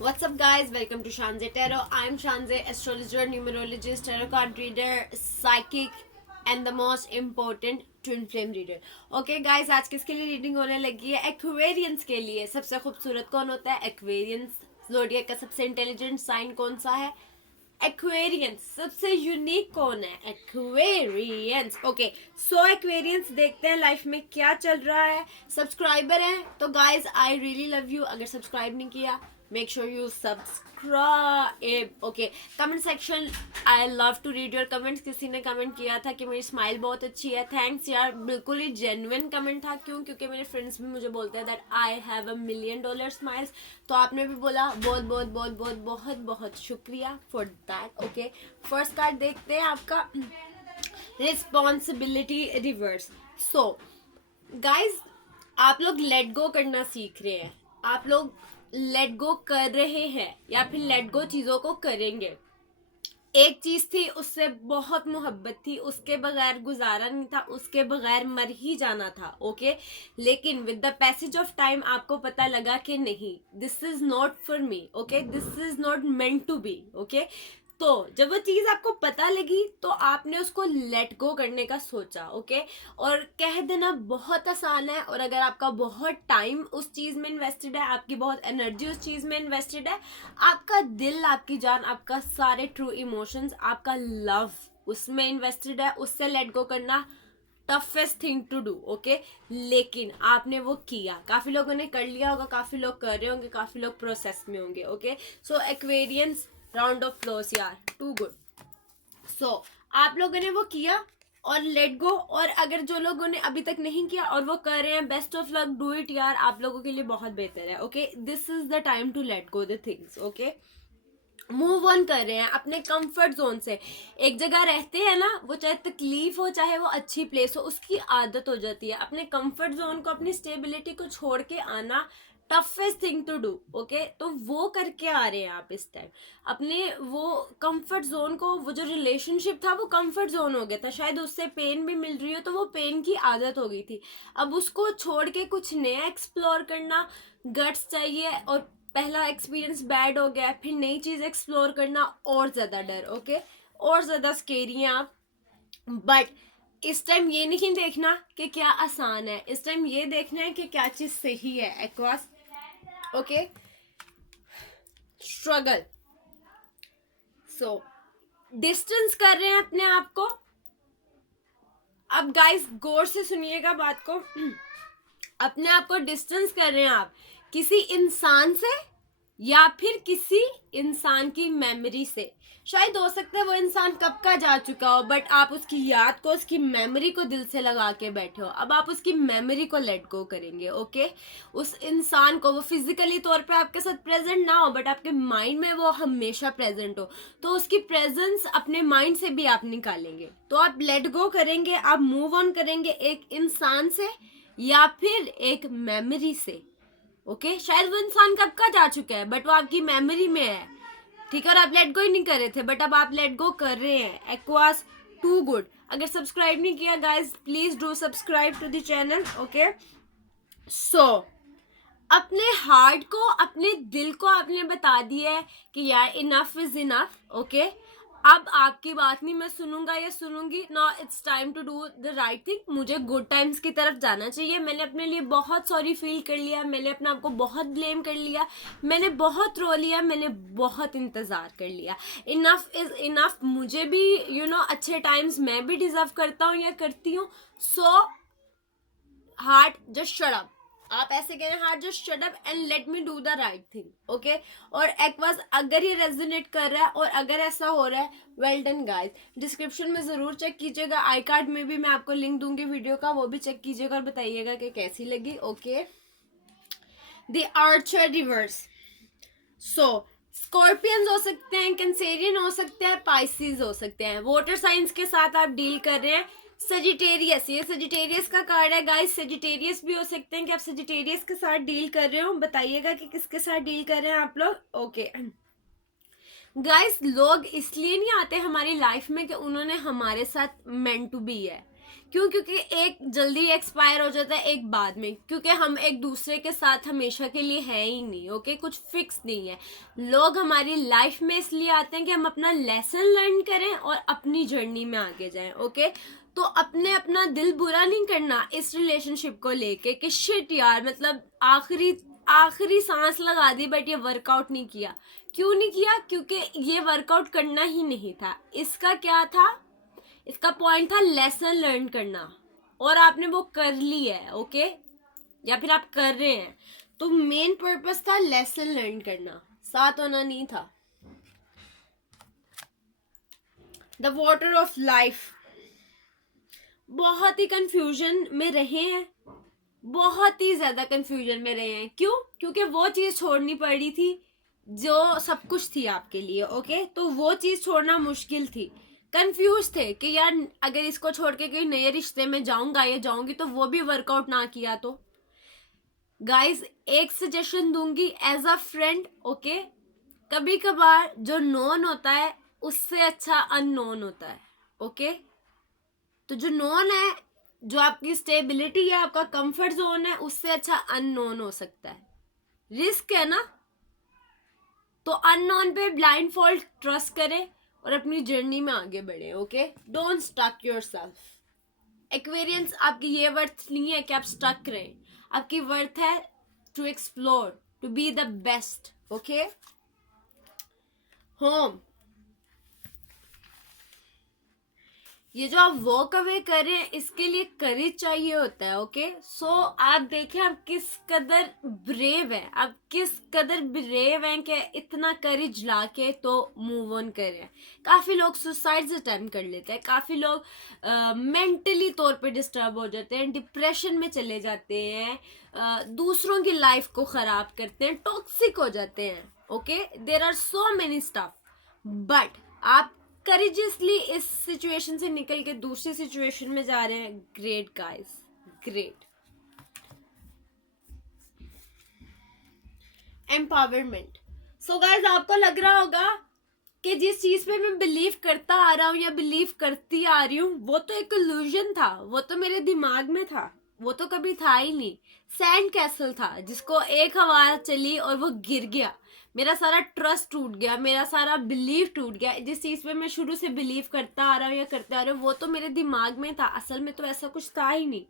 What's up, guys? Welcome to Shanze Tarot. I'm Shanze, astrologer, numerologist, tarot card reader, psychic, and the most important twin flame reader. Okay, guys, आज किसके लिए reading होने लगी है? Aquarians के लिए. सबसे खूबसूरत कौन होता है? एक्वेरियंस. ज़ोडिएक का सबसे इंटेलिजेंट साइन कौन सा है? एक्वेरियंस. सबसे यूनिक कौन है? एक्वेरियंस. ओके, सो एक्वेरियंस देखते हैं लाइफ में क्या चल रहा है. सब्सक्राइबर है तो guys I really love you. अगर सब्सक्राइब नहीं किया, make sure you subscribe. Okay, comment section, I love to read your comments. किसी ने कमेंट किया था कि मेरी स्माइल बहुत अच्छी है. थैंक्स यार, बिल्कुल ही जेन्युइन कमेंट था. क्यों? क्योंकि मेरे फ्रेंड्स भी मुझे बोलते हैं that I have $1 million smiles. तो आपने भी बोला, बहुत बहुत बहुत बहुत बहुत बहुत शुक्रिया for that. Okay, first card देखते हैं आपका रिस्पॉन्सिबिलिटी रिवर्स. सो गाइज, आप लोग लेट गो करना सीख रहे हैं. आप लोग लेट गो कर रहे हैं या फिर लेट गो चीजों को करेंगे. एक चीज थी, उससे बहुत मोहब्बत थी, उसके बगैर गुजारा नहीं था, उसके बगैर मर ही जाना था. ओके, लेकिन with the passage of time आपको पता लगा कि नहीं, this is not for me. Okay, this is not meant to be. Okay, तो जब वो चीज आपको पता लगी तो आपने उसको लेट गो करने का सोचा. ओके, और कह देना बहुत आसान है. और अगर आपका बहुत टाइम उस चीज में इन्वेस्टेड है, आपकी बहुत एनर्जी उस चीज में इन्वेस्टेड है, आपका दिल, आपकी जान, आपका सारे ट्रू इमोशंस, आपका लव उसमें इन्वेस्टेड है, उससे लेट गो करना toughest thing to do. Okay, लेकिन आपने वो किया. काफी लोगों ने कर लिया होगा, काफी लोग कर रहे होंगे, काफी लोग प्रोसेस में होंगे. Okay, so Aquarians, round of flows यार, टू गुड. सो आप लोगों ने वो किया और लेट गो. और अगर जो लोगों ने अभी तक नहीं किया और वो कर रहे हैं, best of luck, do it यार. आप लोगों के लिए बहुत बेहतर है. Okay, this is the time to let go the things. Okay, move on कर रहे हैं अपने कंफर्ट जोन से. एक जगह रहते हैं ना, वो चाहे तकलीफ हो चाहे वो अच्छी प्लेस हो, उसकी आदत हो जाती है. अपने कंफर्ट जोन को, अपनी स्टेबिलिटी को छोड़ के आना toughest thing to do. Okay, तो वो करके आ रहे हैं आप इस टाइम. अपने वो कंफर्ट जोन को, वो जो रिलेशनशिप था वो कंफर्ट जोन हो गया था, शायद उससे पेन भी मिल रही हो तो वो पेन की आदत हो गई थी. अब उसको छोड़ के कुछ नया एक्सप्लोर करना, गट्स चाहिए. और पहला एक्सपीरियंस बैड हो गया, फिर नई चीज एक्सप्लोर करना और ज्यादा डर. ओके, और ज्यादा स्केरी हैं आप. बट इस टाइम ये नहीं देखना कि क्या आसान है, इस टाइम ये देखना है कि क्या चीज सही है. Aqueous. Okay, struggle. So distance कर रहे हैं अपने आप को. अब गाइस गौर से सुनिएगा बात को. अपने आप को डिस्टेंस कर रहे हैं आप किसी इंसान से या फिर किसी इंसान की मेमोरी से. शायद हो सकता है वो इंसान कब का जा चुका हो, बट आप उसकी याद को, उसकी मेमोरी को दिल से लगा के बैठे हो. अब आप उसकी मेमोरी को लेट गो करेंगे. ओके, उस इंसान को, वो फिजिकली तौर पे आपके साथ प्रेजेंट ना हो बट आपके माइंड में वो हमेशा प्रेजेंट हो, तो उसकी प्रेजेंस अपने माइंड से भी आप निकालेंगे. तो आप लेट गो करेंगे, आप मूव ऑन करेंगे एक इंसान से या फिर एक मेमोरी से. ओके, शायद वो इंसान कब का जा चुका है बट वो आपकी मेमोरी में है. ठीक है, और आप लेट गो ही नहीं कर रहे थे बट अब आप लेट गो कर रहे हैं. एक्वास, टू गुड. अगर सब्सक्राइब नहीं किया guys, please do subscribe to the channel. Okay, so अपने हार्ट को, अपने दिल को आपने बता दिया है कि यार इनफ इज इनफ. ओके, अब आपकी बात नहीं मैं सुनूंगा या सुनूंगी. Now it's time to do the right thing. मुझे गुड टाइम्स की तरफ जाना चाहिए. मैंने अपने लिए बहुत सॉरी फील कर लिया, मैंने अपने आप को बहुत ब्लेम कर लिया, मैंने बहुत रो लिया, मैंने बहुत इंतजार कर लिया. Enough is enough. मुझे भी अच्छे टाइम्स मैं भी डिजर्व करता हूँ या करती हूँ. So heart just shut up. आप ऐसे कह रहे हैं, heart just shut up and let me do the right thing. Okay, और एक्वास अगर ये रेजोनेट कर रहा है और अगर ऐसा हो रहा है, वेल डन गाइस. डिस्क्रिप्शन में जरूर चेक कीजिएगा, आई कार्ड में भी मैं आपको लिंक दूंगी वीडियो का, वो भी चेक कीजिएगा और बताइएगा कि कैसी लगी. Okay, the archer reverse. So scorpions हो सकते हैं, कैंसेरियन हो सकते हैं, पाइसिस हो सकते हैं. वाटर साइंस के साथ आप डील कर रहे हैं. सजिटेरियस, ये सजिटेरियस का कार्ड है गाइस. सजिटेरियस भी हो सकते हैं कि आप सजिटेरियस के साथ डील कर रहे हो. बताइएगा कि किसके साथ डील कर रहे हैं आप लोग. ओके गाइस, लोग इसलिए नहीं आते हमारी लाइफ में कि उन्होंने हमारे साथ मेंट टू बी है, क्यों? क्योंकि एक जल्दी एक्सपायर हो जाता है, एक बाद में, क्योंकि हम एक दूसरे के साथ हमेशा के लिए है ही नहीं। ओके, कुछ फिक्स नहीं है। लोग हमारी लाइफ में इसलिए आते हैं कि हम अपना लेसन लर्न करें और अपनी जर्नी में आगे जाएं। ओके, तो अपना दिल बुरा नहीं करना इस रिलेशनशिप को लेके कि शिट यार, मतलब आखिरी सांस लगा दी बट ये वर्कआउट नहीं किया। क्यों नहीं किया? क्योंकि ये वर्कआउट करना ही नहीं था। इसका क्या था? इसका पॉइंट था लेसन लर्न करना, और आपने वो कर ली है। ओके, या फिर आप कर रहे हैं, तो मेन पर्पस था लेसन लर्न करना, साथ होना नहीं था। द वाटर ऑफ लाइफ, बहुत ही कंफ्यूजन में रहे हैं, बहुत ही ज्यादा कंफ्यूजन में रहे हैं। क्यों? क्योंकि वो चीज छोड़नी पड़ी थी जो सब कुछ थी आपके लिए। ओके, तो वो चीज छोड़ना मुश्किल थी। कंफ्यूज थे कि यार अगर इसको छोड़ के कहीं नए रिश्ते में जाऊंगा या जाऊंगी तो वो भी वर्कआउट ना किया तो। गाइस, एक सजेशन दूंगी एज अ फ्रेंड। ओके, कभी कभार जो नोन होता है उससे अच्छा अननोन होता है। ओके, तो जो नोन है, जो आपकी स्टेबिलिटी है, आपका कंफर्ट जोन है, उससे अच्छा अननोन हो सकता है। रिस्क है ना, तो अननोन पे ब्लाइंड फॉल्ट ट्रस्ट करें और अपनी जर्नी में आगे बढ़े। Okay, don't stuck yourself. Aquarians, आपकी ये वर्थ नहीं है कि आप स्टक रहें। आपकी वर्थ है to explore, to be the best. Okay, home, ये जो आप वॉक अवे कर रहे हैं इसके लिए करेज चाहिए होता है। ओके, सो आप देखें आप किस कदर ब्रेव है, आप किस कदर ब्रेव हैं कि इतना करेज लाके तो मूव ऑन कर रहे हैं। काफी लोग सुसाइड अटेम्प्ट कर लेते हैं, काफी लोग मेंटली तौर पे डिस्टर्ब हो जाते हैं, डिप्रेशन में चले जाते हैं, दूसरों की लाइफ को खराब करते हैं, टॉक्सिक हो जाते हैं। Okay, there are so many stuff, but आप करेजियसली इस सिचुएशन से निकल के दूसरी सिचुएशन में जा रहे हैं। Great guys, great. Empowerment, so guys आपको लग रहा होगा कि जिस चीज पे मैं बिलीव करता आ रहा हूँ या बिलीव करती आ रही हूँ वो तो एक इल्यूजन था, वो तो मेरे दिमाग में था, वो तो कभी था ही नहीं। सैंड कैसल था जिसको एक हवा चली और वो गिर गया। मेरा सारा ट्रस्ट टूट गया, मेरा सारा बिलीव टूट गया। जिस चीज पे मैं शुरू से बिलीव करता आ रहा हूँ या करते आ रहा हूँ वो तो मेरे दिमाग में था, असल में तो ऐसा कुछ था ही नहीं।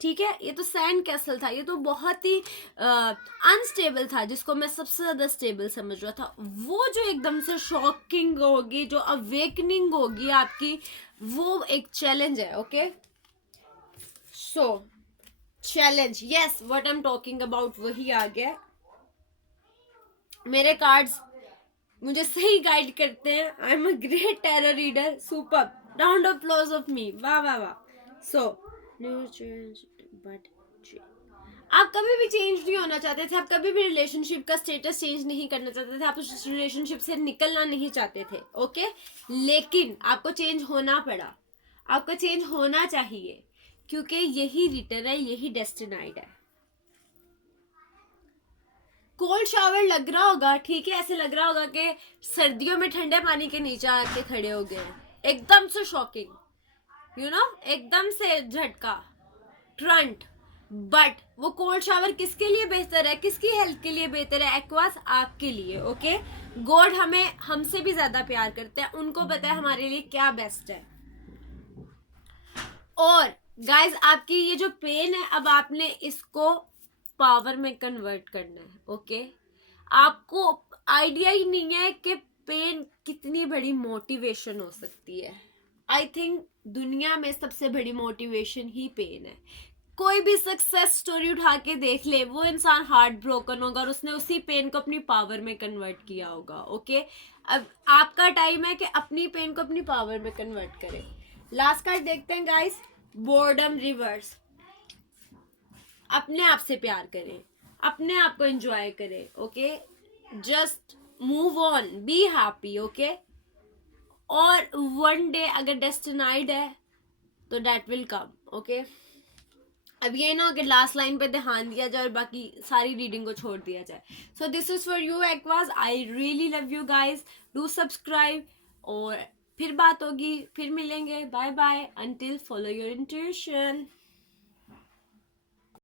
ठीक है, ये तो सैंड कैसल था, ये तो बहुत ही अनस्टेबल था जिसको मैं सबसे ज्यादा स्टेबल समझ रहा था। वो जो एकदम से शॉकिंग होगी, जो अवेकनिंग होगी आपकी, वो एक चैलेंज है। Okay, so challenge, yes, what I am talking about वही आ गया। मेरे कार्ड्स मुझे सही गाइड करते हैं। I am a great tarot reader, super, round of applause of me, वाह वाह वाह। सो न्यू चेंज, बट आप कभी भी चेंज नहीं होना चाहते थे, आप कभी भी रिलेशनशिप का स्टेटस चेंज नहीं करना चाहते थे, आप उस रिलेशनशिप से निकलना नहीं चाहते थे। ओके, लेकिन आपको चेंज होना पड़ा, आपको चेंज होना चाहिए, क्योंकि यही रिटर्न है, यही डेस्टिनाइड है। कोल्ड शावर लग रहा होगा, ठीक है, ऐसे लग रहा होगा कि सर्दियों में ठंडे पानी के नीचे आके खड़े हो गए, एकदम से शॉकिंग, यू नो, एकदम से झटका, ट्रंट। बट वो कोल्ड शावर किसके लिए बेहतर है, किसकी हेल्थ के लिए बेहतर है? एक्वास, आपके लिए। ओके, गॉड हमें हमसे भी ज्यादा प्यार करते हैं, उनको पता है हमारे लिए क्या बेस्ट है। और गाइज, आपकी ये जो पेन है, अब आपने इसको पावर में कन्वर्ट करना है। ओके, आपको आइडिया ही नहीं है कि पेन कितनी बड़ी मोटिवेशन हो सकती है। आई थिंक दुनिया में सबसे बड़ी मोटिवेशन ही पेन है। कोई भी सक्सेस स्टोरी उठा के देख ले, वो इंसान हार्ट ब्रोकन होगा और उसने उसी पेन को अपनी पावर में कन्वर्ट किया होगा। ओके, अब आपका टाइम है कि अपनी पेन को अपनी पावर में कन्वर्ट करें। लास्ट कार्ड देखते हैं गाइस, बोर्डम रिवर्स। अपने आप से प्यार करें, अपने आप को एंजॉय करें। Okay, just move on, be happy. Okay, और वन डे अगर डेस्टिनाइड है तो दैट विल कम। ओके, अब ये ना कि लास्ट लाइन पे ध्यान दिया जाए और बाकी सारी रीडिंग को छोड़ दिया जाए। So this is for you Aquas, I really love you guys, do subscribe और फिर बात होगी, फिर मिलेंगे। Bye bye, until follow your intuition.